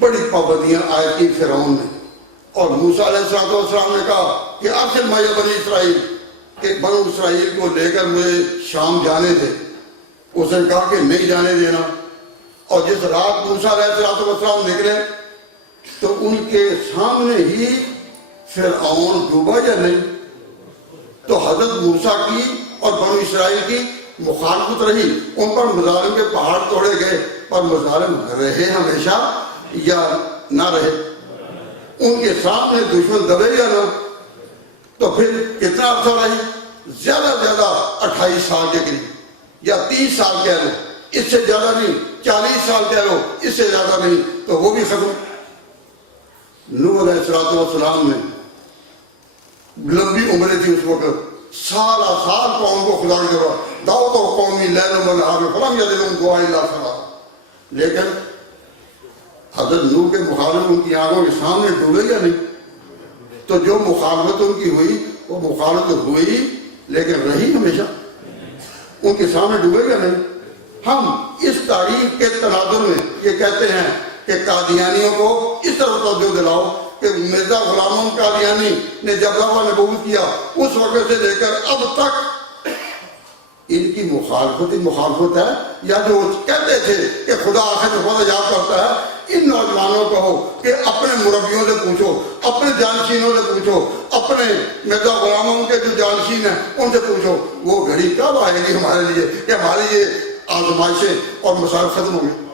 بڑی پابندیاں عائد کی فرعون نے، اور موسیٰ علیہ السلام نے کہا کہ ارسل معی بنی اسرائیل، کہ بنو اسرائیل کو لے کر مجھے شام جانے دے۔ اس نے کہا کہ نہیں جانے دینا، اور جس رات موسیٰ علیہ السلام نکلے تو ان کے سامنے ہی فرعون ڈوبا یا نہیں؟ تو حضرت موسیٰ کی اور بنو اسرائیل کی مخالفت رہی، ان پر مظالم کے پہاڑ توڑے گئے، پر مظالم رہے ہمیشہ یا نہ رہے؟ ان کے سامنے دشمن دبے یا نہ؟ تو پھر کتنا عرصہ رہی؟ زیادہ 28 سال کے قریب، یا 30 سال کہہ لو، اس سے زیادہ نہیں، 40 سال کہہ لو، اس سے زیادہ نہیں، تو وہ بھی ختم۔ نوح علیہ السلام نے لمبی عمریں تھی اس وقت، سال قوم کو خدا کی طرف دعوت و قومی لیل و نہار فلم یزدہم دعاء الا فرارا، لیکن حضرت نوح کے مخالف ان کی آنکھوں کے سامنے ڈوبے یا نہیں؟ تو جو مخالفت ان کی ہوئی وہ مخالفت ہوئی لیکن رہی ہمیشہ، ان کے سامنے ڈوبے یا نہیں؟ ہم اس تاریخ کے تناظر میں یہ کہتے ہیں کہ قادیانیوں کو اس طرح توجہ دلاؤ کہ مرزا غلام محمد قادیانی نے جب دعویٰ نبوت کیا اس وقت سے لے کر اب تک ان کی مخالفت ہے، یا جو کہتے تھے کہ خدا آخر میں خود ایجاد کرتا ہے، ان نوجوانوں کو ہو کہ اپنے مربیوں سے پوچھو، اپنے جانشینوں سے پوچھو، اپنے مرزا غلام محمد کے جو جانشین ہیں ان سے پوچھو، وہ گھڑی کب آئے گی ہمارے لیے کہ ہماری یہ آزمائشیں اور مسائل ختم ہو گئے؟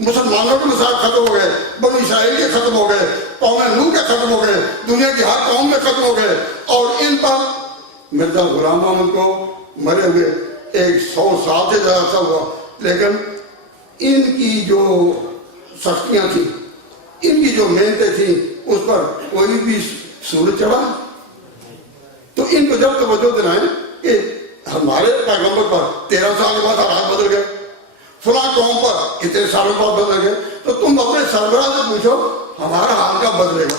مسلمانوں کے مسائل ختم ہو گئے، بنو اسرائیل کے ختم ہو گئے، قوم نوح کے ختم ہو گئے، دنیا کی ہر قوم میں ختم ہو گئے، اور ان پر مرزا غلام محمد کو مرے ہوئے 100 سال سے زیادہ عرصہ ہوا، لیکن ان کی جو سختیاں تھیں، ان کی جو محنتیں تھیں، اس پر کوئی بھی سورج چڑھا؟ تو ان کو جب توجہ دلائیں کہ ہمارے پیغمبر پر 13 سال کے بعد حالات بدل گئے، فلاں قوم پر اتنے سالوں بعد بدل گئے، تو تم اپنے سربراہ سے پوچھو ہمارا حال کب بدلے گا؟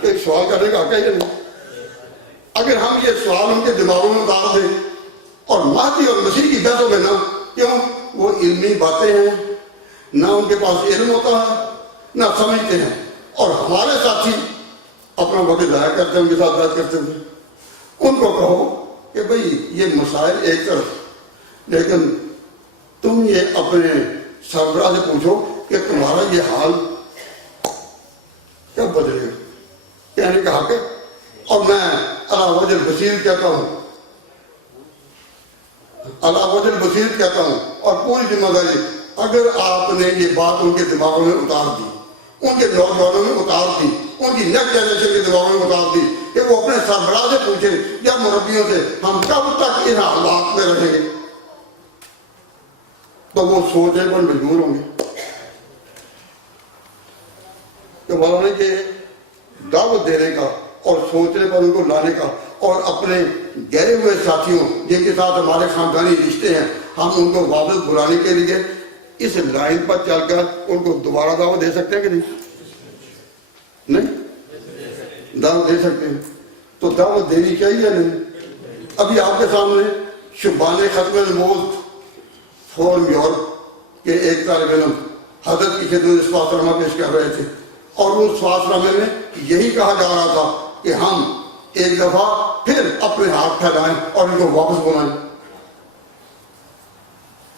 ایک سوال کرنے کا حق ہے یا نہیں؟ اگر ہم یہ سوال ان کے دماغوں میں اتار دیں، اور مہدی اور مسیح کی بحثوں میں نہ، کیوں؟ وہ علمی باتیں ہیں، نہ ان کے پاس علم ہوتا ہے، نہ سمجھتے ہیں، اور ہمارے ساتھی اپنا وقت ضائع کرتے ہیں ان کے ساتھ بات کرتے ہوئے۔ ان کو کہو کہ بھئی یہ مسائل ایک طرف، لیکن تم یہ اپنے سربراہ سے پوچھو کہ تمہارا یہ حال کب بدلے گا؟ کہنے کا حق ہے۔ اور میں علی وجہ البصیرۃ کہتا ہوں، علی وجہ البصیرۃ کہتا ہوں، اور پوری ذمہ داری، اگر آپ نے یہ بات ان کے دماغوں میں اتار دی، ان کے نوجوانوں میں اتار دی، ان کی نیکسٹ جنریشن کے دماغوں میں اتار دی کہ وہ اپنے سربراہ سے پوچھیں یا مربیوں سے ہم کب تک ان حالات میں رہیں گے، تو وہ سوچنے پر مجبور ہوں گے کہ مولانا کے دعوت دینے کا اور سوچنے پر ان کو لانے کا، اور اپنے گئے ہوئے ساتھیوں جن کے ساتھ ہمارے خاندانی رشتے ہیں، ہم ان کو واپس بلانے کے لیے اس لائن پر چل کر ان کو دوبارہ دعوت دے سکتے ہیں کہ نہیں؟ دعوت دے سکتے ہیں، تو دعوت دینی چاہیے نہیں؟ ابھی آپ کے سامنے شبان ختم نبوت فورم یورپ کے ایک طالب علم حضرت کی خدمت اس فاصلہ پیش کر رہے تھے، اور اس فاصلہ میں یہی کہا جا رہا تھا کہ ہم ایک دفعہ پھر اپنے ہاتھ پھیلائیں اور ان کو واپس بلائیں۔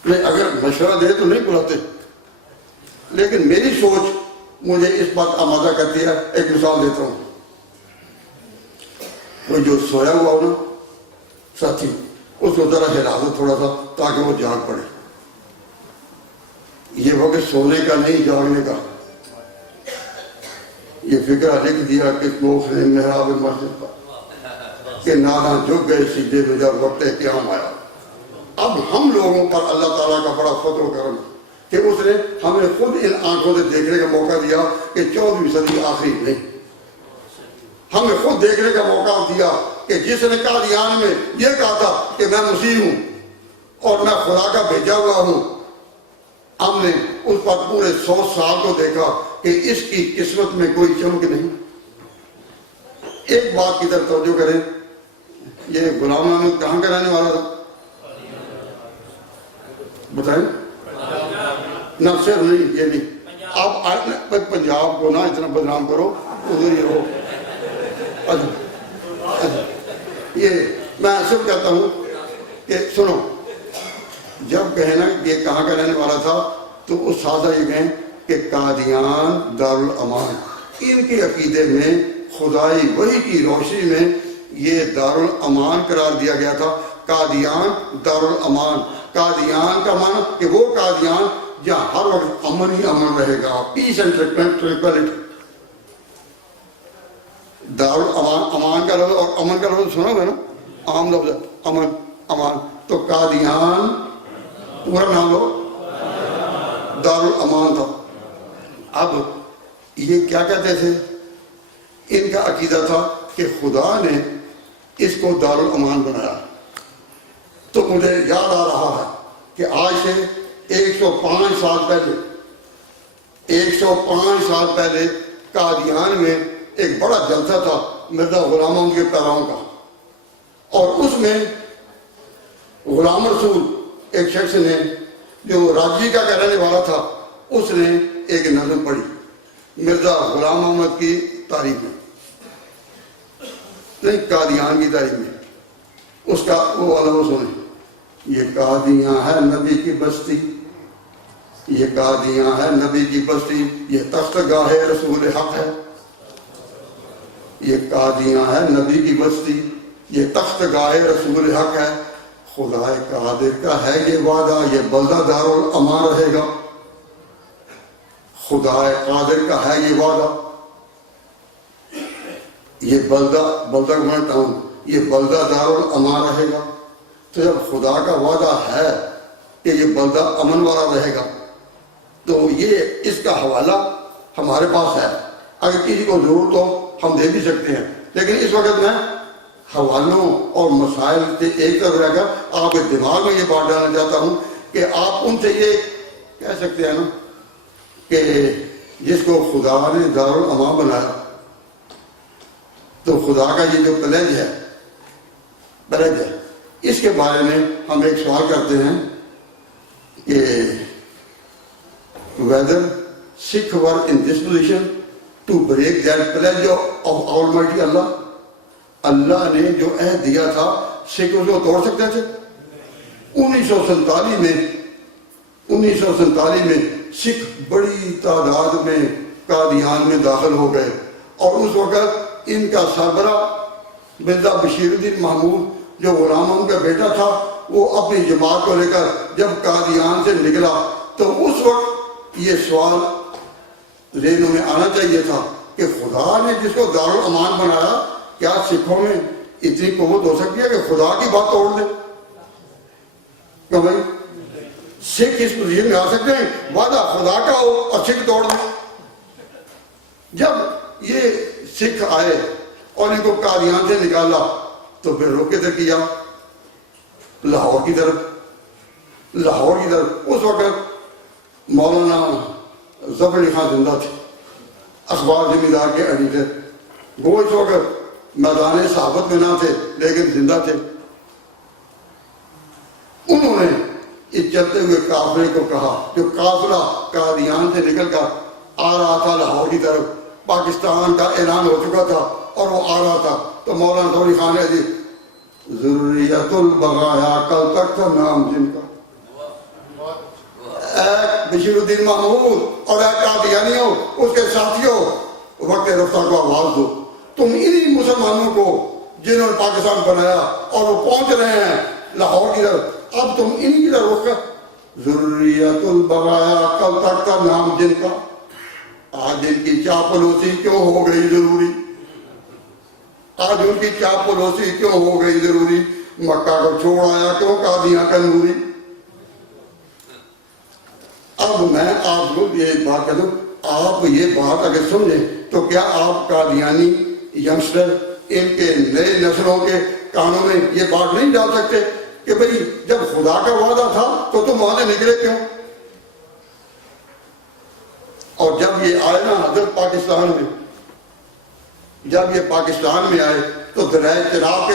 نہیں، اگر مشورہ دے تو نہیں بلاتے، لیکن میری سوچ مجھے اس بات آمادہ کرتی ہے۔ ایک مثال دیتا ہوں، کوئی جو سویا ہوا ہو نا ساتھی، اس کو ذرا ہلا دو تھوڑا سا تاکہ وہ جاگ پڑے۔ یہ وقت سونے کا نہیں، جاگنے کا۔ یہ فکرہ لکھ دیا کہ کوف نے محراب مسجد پر کہ ناداں جھک گئے سجدے میں جب وقت قیام آیا۔ اب ہم لوگوں پر اللہ تعالیٰ کا بڑا فضل و کرم کہ اس نے ہمیں خود ان آنکھوں سے دیکھنے کا موقع دیا کہ 14ویں صدی آخری نہیں، ہمیں خود دیکھنے کا موقع دیا کہ جس نے قادیان میں یہ کہا تھا کہ میں مسیح ہوں اور میں خدا کا بھیجا ہوا ہوں، ہم نے اس پر پورے 100 سال کو دیکھا کہ اس کی قسمت میں کوئی چمک نہیں۔ ایک بات کی طرف توجہ کریں، یہ غلام احمد کہاں کا رہنے والا تھا؟ بتائیں، نہ صرف نہیں یہ نہیں، آپ پنجاب کو نہ اتنا بدنام کرو، ادھر ہی رہو۔ یہ میں صرف کہتا ہوں کہ سنو، جب کہیں نا یہ کہاں کا رہنے والا تھا تو اس سادہ یہ کہیں کہ قادیان دارالامان، ان کے عقیدے میں خدائی وحی کی روشنی میں یہ دارالامان قرار دیا گیا تھا۔ قادیان دارالامان، قادیان کا معنی کہ وہ قادیان جہاں ہر وقت امن ہی امن رہے گا، پیس اینڈ ٹرانکویلٹی۔ دارالامان، امان کا لفظ اور امن کا لفظ سنا ہے نا، عام لفظ ہے امن امان، تو قادیان پورا نام لو دارالامان تھا۔ اب یہ کیا کہتے تھے؟ ان کا عقیدہ تھا کہ خدا نے اس کو دارالامان بنایا۔ تو مجھے یاد آ رہا ہے کہ آج سے 105 سال پہلے 105 سال پہلے قادیان میں ایک بڑا جلسہ تھا مرزا غلام محمد کے پیراؤں کا، اور اس میں غلام رسول ایک شخص نے جو راجی کا رہنے والا تھا، اس نے ایک نظم پڑھی مرزا غلام محمد کی تاریخ میں، نہیں قادیان کی تاریخ میں، اس کا وہ والا سنیں۔ یہ قادیاں ہے نبی کی بستی، یہ قادیاں ہے نبی کی بستی، یہ تخت گاہ رسول حق ہے۔ یہ قادیاں ہے نبی کی بستی، یہ تخت گاہ رسول حق ہے۔ خدا قادر کا ہے یہ وعدہ، یہ بلدہ دارالامان رہے گا۔ خدا قادر کا ہے یہ وعدہ، یہ بلدہ ٹاؤن، یہ بلدہ دارالامان رہے گا۔ تو جب خدا کا وعدہ ہے کہ یہ بلدہ امن والا رہے گا، تو یہ اس کا حوالہ ہمارے پاس ہے، اگر کسی کو ضرورت ہو ہم دے بھی سکتے ہیں، لیکن اس وقت میں حوالوں اور مسائل سے ایک طرف رہ کر آپ کے دماغ میں یہ بات ڈالنا چاہتا ہوں کہ آپ ان سے یہ کہہ سکتے ہیں نا کہ جس کو خدا نے دارالامان بنایا، تو خدا کا یہ جو پلیج ہے اس کے بارے میں ہم ایک سوال کرتے ہیں کہ whether Sikh were in this position to break that pledge of Almighty Allah۔ اللہ نے جو عہد دیا تھا سکھ اس کو توڑ سکتے تھے؟ 1947 میں سکھ بڑی تعداد میں قادیان میں داخل ہو گئے، اور اس وقت ان کا سربراہ مرزا بشیر الدین محمود جو غلام محمد کا بیٹا تھا، وہ اپنی جماعت کو لے کر جب قادیان سے نکلا تو اس وقت یہ سوال ذہنوں میں آنا چاہیے تھا کہ خدا نے جس کو دارالامان بنایا، کیا سکھوں میں اتنی قوت ہو سکتی ہے کہ خدا کی بات توڑ دے؟ کیوں بھائی سکھ اس پوزیشن میں آ سکتے ہیں وعدہ خدا کا ہو اور سکھ توڑ دے؟ جب یہ سکھ آئے اور ان کو قادیان سے نکالا تو پھر روکے تھے کیا لاہور کی طرف۔ اس وقت مولانا ظفر علی خان زندہ تھے، اخبار ذمہ دار کے ایڈیٹر، وہ اس وقت میدان صحافت میں نہ تھے لیکن زندہ تھے۔ انہوں نے اس چلتے ہوئے قافلے کو کہا، جو قافلہ قادیان سے نکل کر آ رہا تھا لاہور کی طرف، پاکستان کا اعلان ہو چکا تھا اور وہ آ رہا تھا، تو مولانا ظفر علی خان نے ذریت البغایا کل تک تھا نام جن کا، اے بشیر الدین محمود اور اے قادیانیوں، اس کے ساتھیوں، وقت رفتہ کو آواز دو۔ تم انہی مسلمانوں کو جنہوں نے پاکستان بنایا اور وہ پہنچ رہے ہیں لاہور کی طرف، اب تم انہی کی طرف رخ کر ذریت البغایا کل تک تھا نام جن کا۔ آج ان کی چاپلوسی کیوں ہو گئی ضروری؟ آج ان کی چاپلوسی کیوں ہو گئی ضروری؟ مکہ کو چھوڑ آیا کیوں قادیاں کا نوری؟ اب میں آپ کو یہ بات کہہ دوں، آپ یہ بات اگر سمجھیں تو کیا آپ قادیانی ینگسٹر ان کے نئے نسلوں کے کانوں میں یہ بات نہیں ڈال سکتے کہ بھئی جب خدا کا وعدہ تھا تو تم وہاں سے نکلے کیوں؟ اور جب یہ آئے نا حضرت پاکستان میں، جب یہ پاکستان میں آئے تو دریائے چناب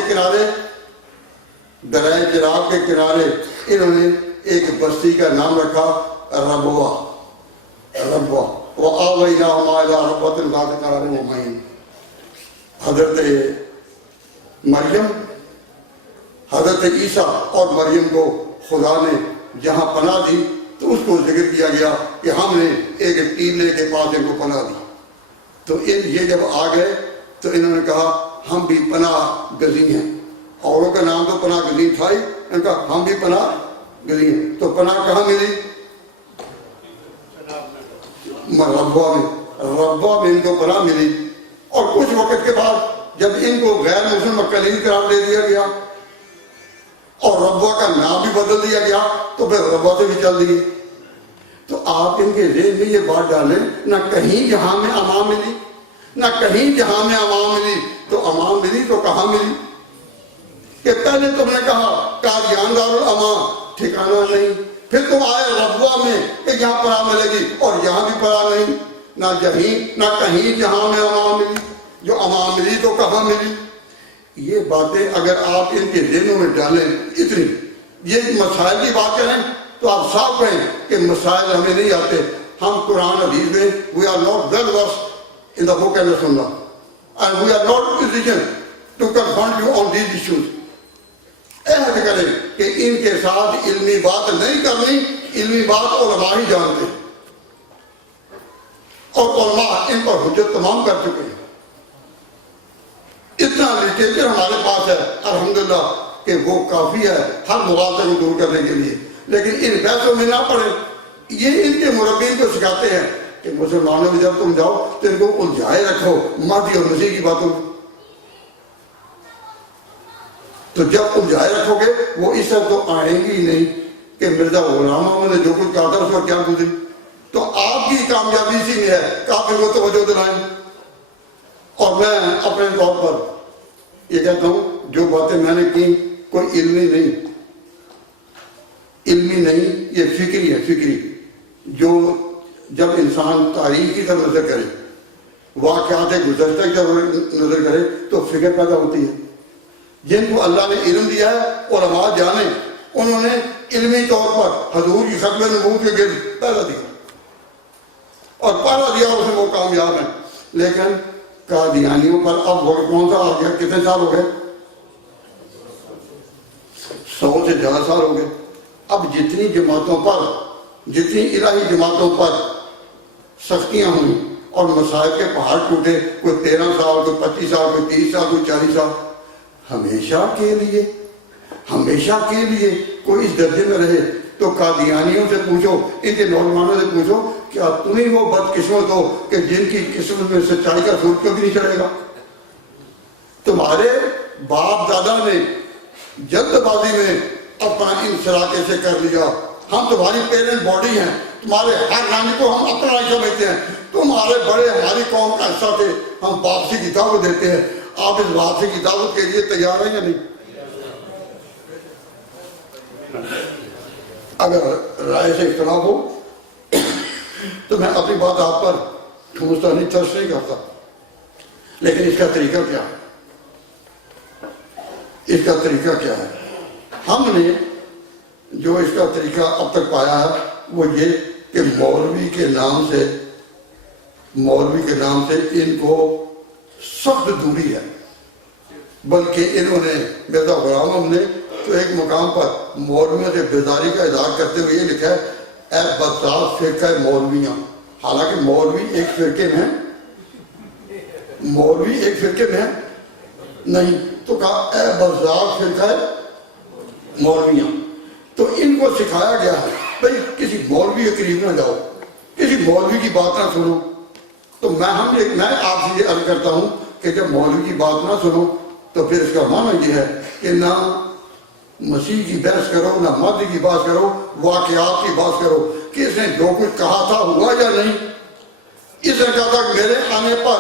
کے کنارے انہوں نے ایک بستی کا نام رکھا ربوہ، ربوا وآویناہما الی ربوۃ ذات قرار معین۔ حضرت مریم، حضرت عیسیٰ اور مریم کو خدا نے جہاں پناہ دی تو اس کو ذکر کیا گیا کہ ہم نے ایک ٹیلے کے پاس ان کو پناہ دی۔ تو یہ جب آ گئے تو انہوں نے کہا ہم بھی پناہ گزین ہیں۔ اوروں کا نام تو پناہ گزین تھا ہی، انہوں نے کہا ہم بھی پناہ گزین ہیں۔ تو پناہ کہاں ملی؟ ربوہ میں، ربوہ میں ان کو پناہ ملی۔ اور کچھ وقت کے بعد جب ان کو غیر مسلم مکلین قرار دے دیا گیا اور ربوہ کا نام بھی بدل دیا گیا تو پھر ربوہ سے بھی چل دیے۔ تو آپ ان کے ذہن میں یہ بات ڈالیں، نہ کہیں جہاں میں امان ملی، نہ کہیں جہاں میں امان ملی، تو امان ملی تو کہاں ملی؟ کہ پہلے تم نے کہا قادیان دارالامان ٹھکانہ نہیں، پھر تم آئے ربوہ میں کہ یہاں پناہ ملے گی اور یہاں بھی پناہ نہیں، نہ کہیں جہاں میں امان ملی، جو امان ملی تو کہاں ملی؟ یہ باتیں اگر آپ ان کے ذہنوں میں ڈالیں اتنی، یہ مسائل کی بات کریں تو آپ صاف کہیں کہ مسائل ہمیں نہیں آتے، ہم قرآن حدیث میں we are not well versed in the book and the sunnah and we are not in position to confront you on these issues۔ عہد کریں کہ ان کے ساتھ علمی بات نہیں کرنی، علمی بات علماء ہی جانتے ہیں اور علماء ان پر حجت تمام کر چکے ہیں۔ اتنا لٹریچر ہمارے پاس ہے الحمدللہ کہ وہ کافی ہے ہر مغالطے کو دور کرنے کے لیے، لیکن ان بحثوں میں نہ پڑے۔ یہ ان کے مربین کو سکھاتے ہیں کہ مسلمانوں میں جب تم جاؤ تو ان کو الجھائے رکھو مہدی اور مسیح کی باتوں میں، تو جب الجھائے رکھو گے وہ اس طرح تو آئیں گی ہی نہیں کہ مرزا غلام محمد نے جو کچھ کہا تھا اس پر کیا گزری۔ تو آپ کی کامیابی اسی میں ہے کہ آپ ان کو توجہ دلائیں۔ اور میں اپنے طور پر یہ کہتا ہوں جو باتیں میں نے کی کوئی علمی نہیں، یہ فکری ہے، فکری جو جب انسان تاریخ کی طرف نظر کرے، واقعات گزشتہ کی طرف نظر کرے تو فکر پیدا ہوتی ہے۔ جن کو اللہ نے علم دیا ہے علماء جانے، انہوں نے علمی طور پر حضور کی ختم نبوت کے گرد پہلا دیا اور اس میں وہ کامیاب ہیں۔ لیکن قادیانیوں پر اب وقت کون سا آ گیا؟ کتنے سال ہو گئے؟ 100 سے زیادہ سال ہو گئے۔ اب جتنی جماعتوں پر، جتنی الہی جماعتوں پر سختیاں ہوئیں اور مسائل کے پہاڑ ٹوٹے، کوئی 13 سال، کوئی 25 سال، کوئی 30 سال، کوئی 40 سال، ہمیشہ کے لیے کوئی اس درجے میں رہے تو قادیانیوں سے پوچھو، ان کے نوجوانوں سے پوچھو، کیا تم ہی وہ بدقسمت ہو کہ جن کی قسمت میں سچائی کا سورج کبھی نہیں چڑھے گا؟ تمہارے باپ دادا نے جلد بازی میں اپنا انصراع کیسے کر لیا؟ ہم تمہاری پیرنٹ باڈی ہیں، تمہارے ہر نام کو ہم اپنا حصہ لیتے ہیں، تمہارے بڑے ہماری قوم کا حصہ تھے، ہم واپسی کی دعوت دیتے ہیں۔ آپ اس واپسی کی دعوت کے لیے تیار ہیں یا نہیں؟ اگر رائے سے اختلاف ہو تو میں اپنی بات آپ پر ٹھونستا نہیں، ترس نہیں کرتا، لیکن اس کا طریقہ کیا ہے؟ اس کا طریقہ کیا ہے؟ ہم نے جو اس کا طریقہ اب تک پایا ہے وہ یہ کہ مولوی کے نام سے ان کو سخت دوری ہے، بلکہ انہوں نے مرزا غلام محمد نے تو ایک مقام پر مولویوں سے بیزاری کا اظہار کرتے ہوئے یہ لکھا ہے، اے بدزاد فرقہ مولویاں، حالانکہ مولوی ایک فرقے میں ہیں نہیں، تو کہا اے بدزاد فرقہ مولویاں۔ تو ان کو سکھایا گیا ہے بھئی کسی مولوی کے قریب نہ جاؤ، کسی مولوی کی بات نہ سنو۔ تو میں آپ سے یہ عرض کرتا ہوں کہ جب مولوی کی بات نہ سنو تو پھر اس کا معنی یہ ہے کہ نہ مسیح کی بحث کرو، نہ مہدی کی بات کرو، واقعات کی بات کرو کہ اس نے جو کچھ کہا تھا ہوا یا نہیں۔ اس نے کہا تھا کہ میرے آنے پر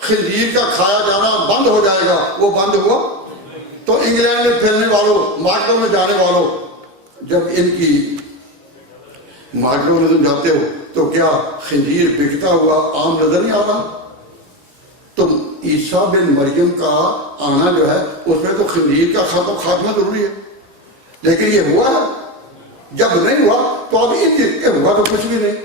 خنزیر کا کھایا جانا بند ہو جائے گا، وہ بند ہوا؟ تو انگلینڈ میں پھرنے والوں، مارکیٹوں میں جانے والوں، جب ان کی مارکیٹوں میں تم جاتے ہو تو کیا خنزیر بکتا ہوا عام نظر نہیں آتا؟ تو عیسیٰ بن مریم کا آنا جو ہے اس میں تو خنزیر کا خاتمہ ضروری ہے، لیکن یہ ہوا ہے؟ جب نہیں ہوا تو اب ان کے ہوا تو کچھ بھی نہیں۔